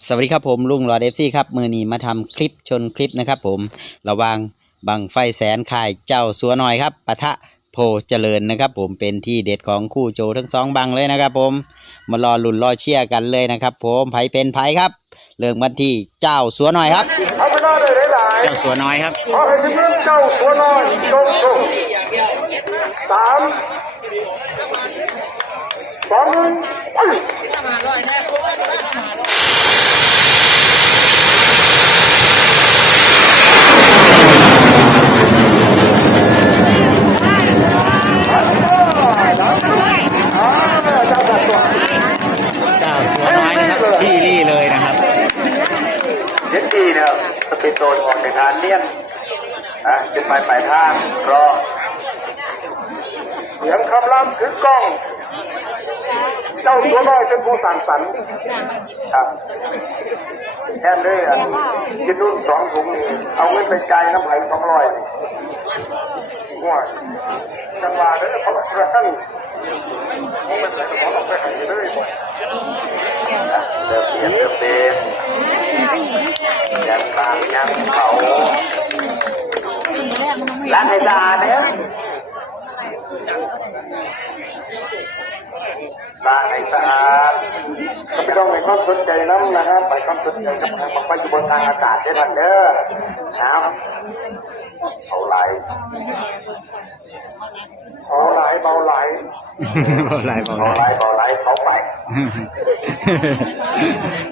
สวัสดีครับผมลุงหลอดเอฟซีครับมือนี้มาทำคลิปชนคลิปนะครับผมระหวางบังไฟแสนข่ายเจ้าสัวน้อยครับปะทะโพเจริญนะครับ ผมเป็นที่เด็ดของคู่โจทั้งสองบังเลยนะครับผมมารอลุ้นรอเชียร์กันเลยนะครับ ผมไผเป็นไผครับเริ่มกันที่เจ้าสัวน้อยครับเอาไปนอนเลยหลายเจ้าสัวน้อยครับๆขอให้ที่เมืองเจ้าตัวน้อยจงจงสามสองหนึ่งไป เจ้าสัวน้อยนะครับ ที่นี่เลยนะครับเจ็ดทีเนี่ยสปีดโดนออกจากฐานเนี่ยนอะจะไปปลายทางรอเสียงคำรามคือกล้อง เจ้าตัวน้อยเป็นผู้สั่งสรรค์ครับแค่นี้อะกินนุ่นสองถุงนี่เอาเงินไปจ่ายน้ำไผ่สองร้อยนี่หัวจังหวะเด้อเขากระทั่งมเป็นอะขอเราไปให้เลยเดิมเปลี่ยนเดิมเป็นยังตามยังเขาล้างให้สะอาดเนี่ย ล้างให้สะอาดก็ไม่ต้องให้ความสนใจน้ำนะครับ ไปความสนใจกับทางมาไปอยู่บนทางอากาศด้วยท่านเด้อน้ำเอาไหลเอาหลายเบาหลายเบาไหลเบาเอาไหลไหลเอาไหลเขาไป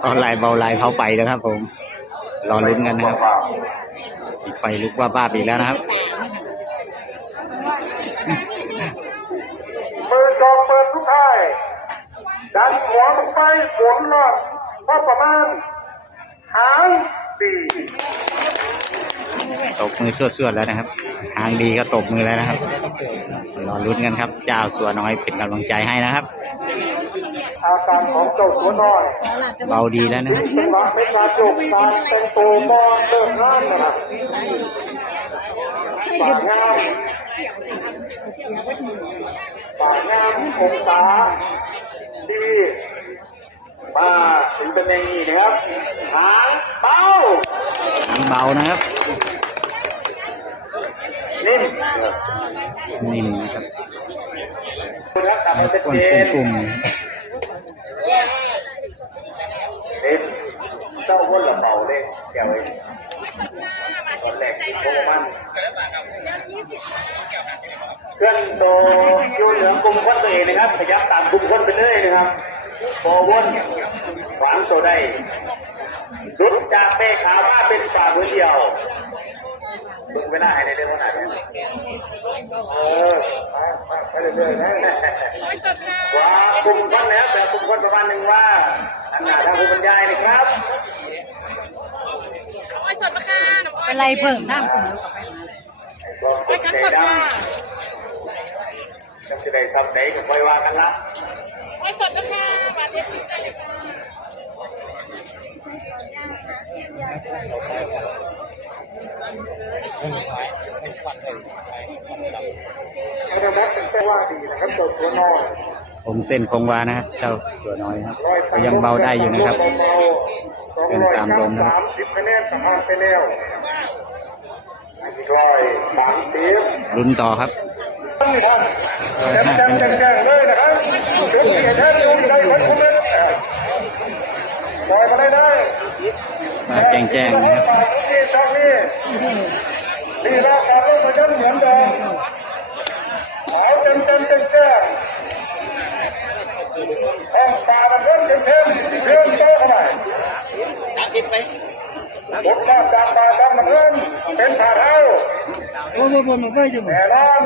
เบาไหลเบาไหลเขาไปนะครับผมรอลุ้นกันนะครับอีกไฟลุกว่าบ้าบอีกแล้วนะครับเปิดจองเปิดทุกท่าย ดันหัวลงไปฝนรอดพอประมาณหางดีตบมือสวดๆแล้วนะครับ ทางดีก็ตบมือแล้วนะครับรอลุ้นกันครับ เจ้าสัวน้อยเป็นกำลังใจให้นะครับอาการของเจ้าตัวน้อยเบาดีแล้วนะครับเป็นว่าเป็นการโยกการแต่งตัวมอนเดินงานนะครับปากงาม ปากงามองศาดีมาถึงเป็นอย่างนี้นะครับหางเป้าทางเบานะครับนิ่มนิ่มนะครับนะครับทำให้ชัดก้นเจนกลุ่มเล่นเจ้าวนละเบาเลยแกวไอ้ตอนแรกที่โค้มัน เคลื่อนโตอยู่เหนือกลุ่มคนตัวเองนะครับขยับตามกลุ่มคนไปเลยนะครับโบวนหวังตัวได้ลุดจากเมฆขาวมาเป็นฝ่ามือเดียวดึงไปหน้าให้ได้เรื่องขนาดนี้เออไปเรื่อยๆนะว่ากลุ่มคนแล้วแต่กลุ่มคนประมาณหนึ่งว่าอันหนาทางคุณบรรยายนะครับเป็นไรเบิ่งหน้าผมไปกันสด ค่ะจะได้ทำไหนก็ค่อยว่ากันละไปสดนะคะมาเรียนรู้กันเลยเอาละครับเป็นแค่ว่าดีนะครับเจ้าตัวน้อยผมเส้นคงวานะครับ เจ้าสัวน้อยครับก็ยังเบาได้อยู่นะครับเดินตามลมนะครับสามสิบคะแนนสะพานไปแล้วร้อยสามสิบลุ้นต่อครับ แจงแจ้งแจ้งแจงเลยนะครับเดี๋ยวมีแท้ดูได้คนคนนั้นปล่อยมาได้ได้มแจ้งแจ้งนะครับนี่ทางนี้นี่เราการลงมาย้ำเหมือนเดิมขาวเต็มเต็มเต็มแจงห้องตามันเริ่มเต็มเต็มเริ่มโตเข้าไปสามสิบไป บทบาทจากตาดำมันเริ่มเป็นผ่าเท้าโอ้โหผมไม่อยู่แน่นอน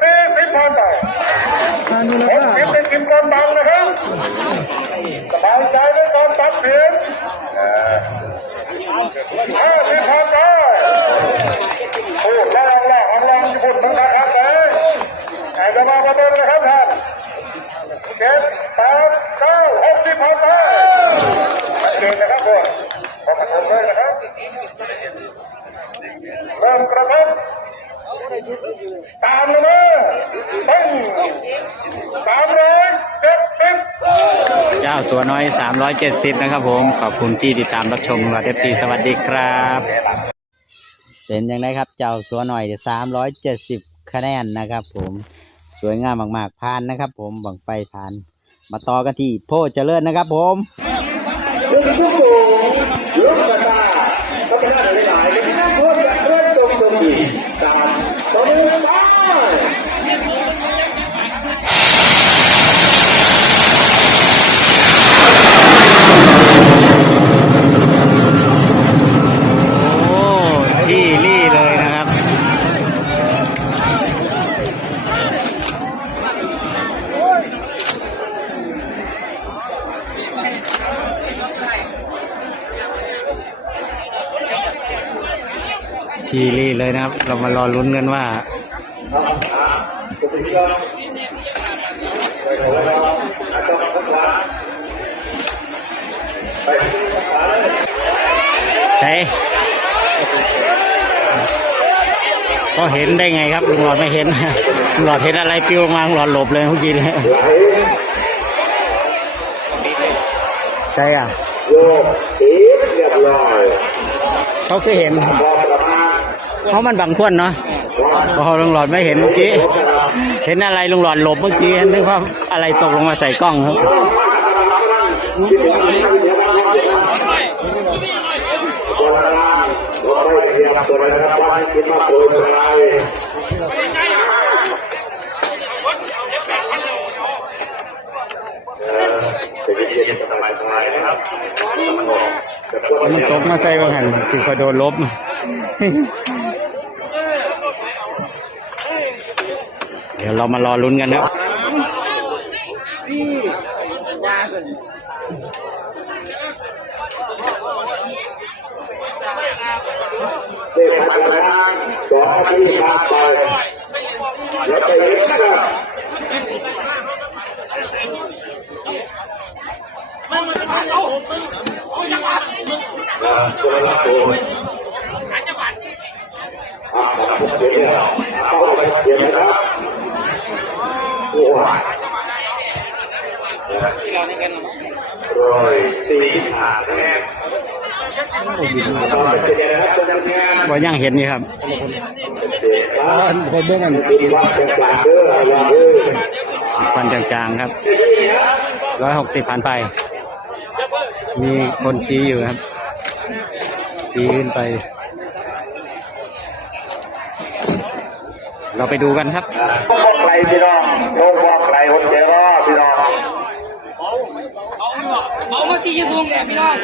สี่สิบพันไปหกสิบเป็นกินก้อนบังนะครับสบายใจในตอนตัดเสียงห้าสิบพันไปโอ้ล่างล่างเอาล่างญี่ปุ่นมันนะครับเลยไอ้จะมาประเมินนะครับท่านเจ็ดแปดเก้าหกสิบพันไปเก่งนะครับพวกขอบคุณ เริ่มกระทบตามเลยตึ้งสามร้อยเจ็ดสิบเจ้าสัวน้อย 370 นะครับผม ขอบคุณที่ติดตามรับชมวัดเอฟซีสวัสดีครับ เป็นยังไงครับ เจ้าสัวน้อย 370 คะแนนนะครับผม สวยงามมากๆผ่านนะครับผมบังไฟผ่าน มาต่อกันที่โพเจริญนะครับผม ลูกผู้สูงลูกกระตาก็เป็นอะไรหลายๆเป็นนักพูดแบบเพื่อนตรงตรงดีตามตรงนี้ไป โอ้ ที่รี่เลยนะครับ ที่รี่เลยนะครับ เรามารอลุ้นกันว่าใช่ก็เห็นได้ไงครับลุงหลอดไม่เห็นลุงหลอดเห็นอะไรปลิวลงมาลุงหลอดหลบเลยเมื่อกี้เลยไหลใช่อะโยกตีเรียบร้อยเขาคือเห็นพอประมาณ เพราะมันบังควนเนาะพอลุงหลอดไม่เห็นเมื่อกี้ เห็นอะไรลุงหลอดหลบเมื่อกี้นึกว่าอะไรตกลงมาใส่กล้องครับตัวล่างตัวไม่เทียบตัวนะครับว่าคิดว่าตัวอะไรเออเป็นเย็นสบายสบายนะครับมันออกแต่พวกมันเนี่ยตกมาใส่ว่าหันคือเขาโดนลบ เดี๋ยวเรามารอลุ้นกันครับเด็กพัฒนาสองอาทิตย์ผ่านไปแล้วไปเห็นกันตัวละตัวอ่าผมเขียนเนี่ยเอาไปเขียนนะครับโอ้ยร้อย สี่ห้าแน่ตอนนบ่ยังเห็นนี่ครับคนเบื้องนั้นควันจางๆครับร้อยหกสิบผ่านไป มีคนชี้อยู่ครับ ชี้ขึ้นไป เราไปดูกันครับพวกไกลพี่น้องโยกว่าไกลคนเจ้าพี่น้อง เอามาที่ยืนตรงเนี่ยพี่น้อง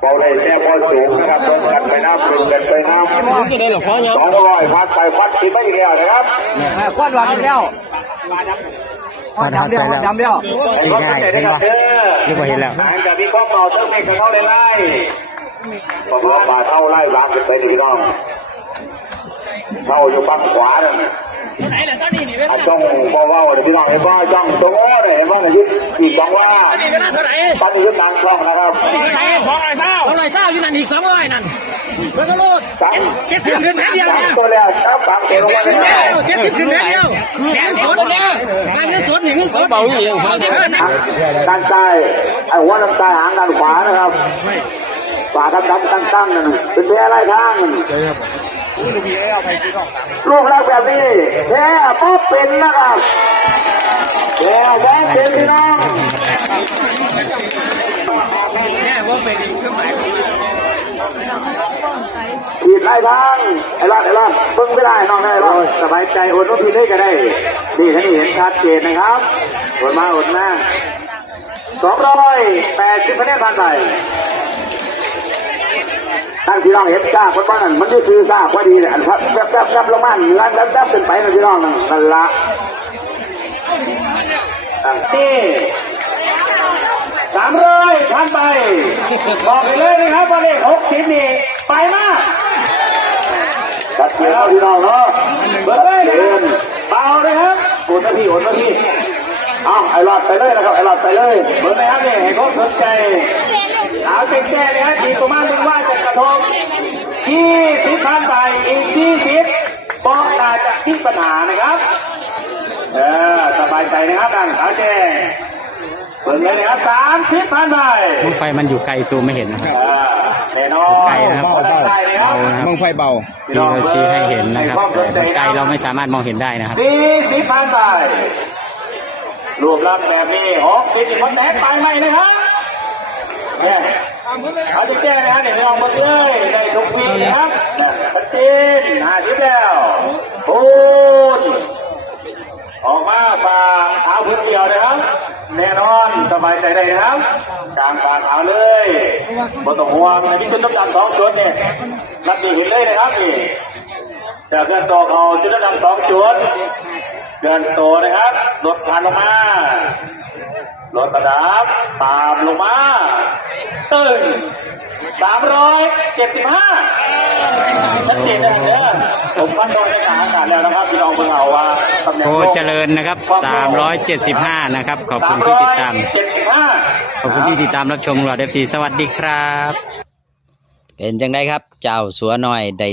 เบาได้แค่พอสูงนะครับลงกันไปน้ำลงกันไปน้ำจะได้หรอพ่อเนี่ยสองร้อยพัดไปพัดคิดไม่เดียวนะครับควันหวานแล้วพอดำเดียวดำเดียวง่ายๆเห็นปะนึกว่าเห็นแล้วหลังจากที่พ่อเมาเท่านี้กันเข้าไล่ไล่บอกว่าป่าเท่าไล่ล้างกันไปพี่น้องเท่าอยู่ฝั่งขวาเนี่ย ไหนล่ะตอนนี้นี่เวลาอาจ้องบ่เว้าเดี๋ยวพี่น้องเห็นว่าจ้องตรงโน้นเห็นว่าในยึดอีกสองว่านี่เวลาเท่าไหร่ตั้งยึดนางช่องนะครับไหนสองร้อยเศร้าสองร้อยเศร้าอยู่นั่นอีกสองร้อยนั่นเพื่อนตำรวจตั้งเจ็ดสิบขึ้นแค่เดียวตั้งเนี่ยตัวแล้วครับตั้งตัวลงมาขึ้นแล้แล้ววเจ็ดสิบขึ้นแค่เดียวแค่สดเนี่ยงานเงินสดหนึ่งเงินสดเบาอย่างเบาเท่านั้นด้านใต้ไอ้หัวด้านใต้หางด้านขวานะครับฝาดำดำตั้งตั้งนั่นเป็นแพ้ไรทาง มันรูปลักษณ์แบบนี้แพ้ป๊อบเป็นนะครับแพ้แพ้เป็นพี่น้องแค่ว่าเป็นเครื่องหมายขีดไล่ทางไอ้รอดไอ้รอดเพิ่งไม่ได้น้องได้รอดสบายใจอดว่าพี่ได้ก็ได้นี่ท่านเห็นชัดเจนนะครับอดมาอดมาสองร้อยแปดสิบคะแนนผ่านไป ท่านพี่น้องเห็นกล้าคนบ้านนั้นมันจะคือทราบว่าดีเนี่ยอันครับแป๊บแป๊บแป๊บลงมาเหนือแป๊บแป๊บเป็นไปนะพี่น้องนั่นนั่นละอะนี่สามร้อยผ่านไป บอกไปเลยนะครับว่าเลขหกสิบนี่ไปมากตัดเสียงพี่น้องเนาะเบิร์ดเลยเดินเบาเลยครับโอนนะพี่โอนนะพี่เอาไอ้หลอดไปเลยนะครับไอ้หลอดไปเลยเบิร์ดเลยครับเนี่ยให้เขาสนใจ เอาเต็มแก่เลยฮะทีประมาณนึงว่าจะกระทบยี่สิบพันไปอีกยี่สิบบอกน่าจะมีปัญหานะครับ เออสบายใจนะครับดังขาแก่เปิดเลยนะครับสามสิบพันใบบังไฟมันอยู่ไกลซูมไม่เห็นนะครับอ่าแน่นอนไกลนะครับเบาๆได้เลยครับเบานะครับมองไฟเบาที่เราชี้ให้เห็นนะครับแต่มันไกลเราไม่สามารถมองเห็นได้นะครับสี่สิบพันใบรูปร่างแบบนี้หกสิบคนแตกไปไหมนะครับ เนี่ยเขาจะแก้นะฮะเดี๋ยวลองมาเลยได้ทุกปีนะครับปัจจินหาสิแล้วปูนออกมาฝาเท้าพื้นเดียวนะครับ แน่นอนสบายใจได้นะครับกลางฝาเท้าเลยบ่ต้องห่วงอันนี้เป็นน้ำตาลสองจุดเนี่ยนับดีเห็นเลยนะครับนี่จากเพื่อนโตเขาจุดน้ำตาลสองจุดเดินโตนะครับลดผ่านลงมารถกระดับตามลงมา ตึ้งสามร้อยเจ็ดสิบห้าชัดเจนนะเด้อผมฟันตรงในทางอากาศแล้วนะครับพี่น้องเพิ่งเอาว่าตำแหน่งโพเจริญนะครับ 375 นะครับ ขอบคุณที่ติดตาม เจ็ดสิบห้า ขอบคุณที่ติดตามรับชมหลอดเอฟซีสวัสดีครับ เป็นจังไดครับ เจ้าสัวหน่อยได้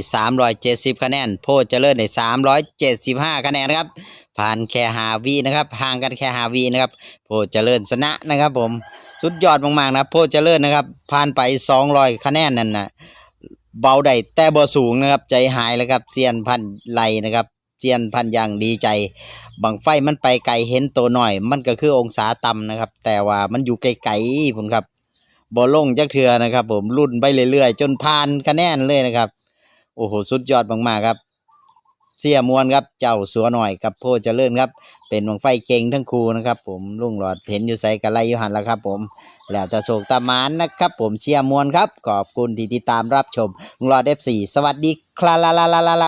370 คะแนน โพเจริญได้ 375 คะแนนครับ ผ่านแค่หาวีนะครับห่างกันแค่หาวีนะครับโพเจริญชนะนะครับผมสุดยอดมากๆนะโพเจริญนะครับผ่านไป200คะแนนนั่นนะเบาได้แต่บ่สูงนะครับ ใจหายแล้วครับเซียนพันไหลนะครับเซียนพันอย่างดีใจบังไฟมันไปไกลเห็นตัวหน่อย มันก็คือองศาต่ำนะครับ แต่ว่ามันอยู่ไกลๆผมครับบ่ลงจักเทือนะครับ ผมรุ่นไปเรื่อยๆ จนผ่านคะแนนเลยนะครับ โอ้โหสุดยอดมากๆครับ เสียมวนครับ เจ้าสัวหน่อยกับโพเจริญครับ เป็นวงไฟเก่งทั้งคู่นะครับ ผมลุงหลอดเห็นอยู่ใส่กันไลอยู่หันแล้วครับ ผม แล้วจะโศกตามานนะครับ ผมเชียร์มวนครับ ขอบคุณที่ติดตามรับชมลุงหลอดเอฟซีสวัสดีครับ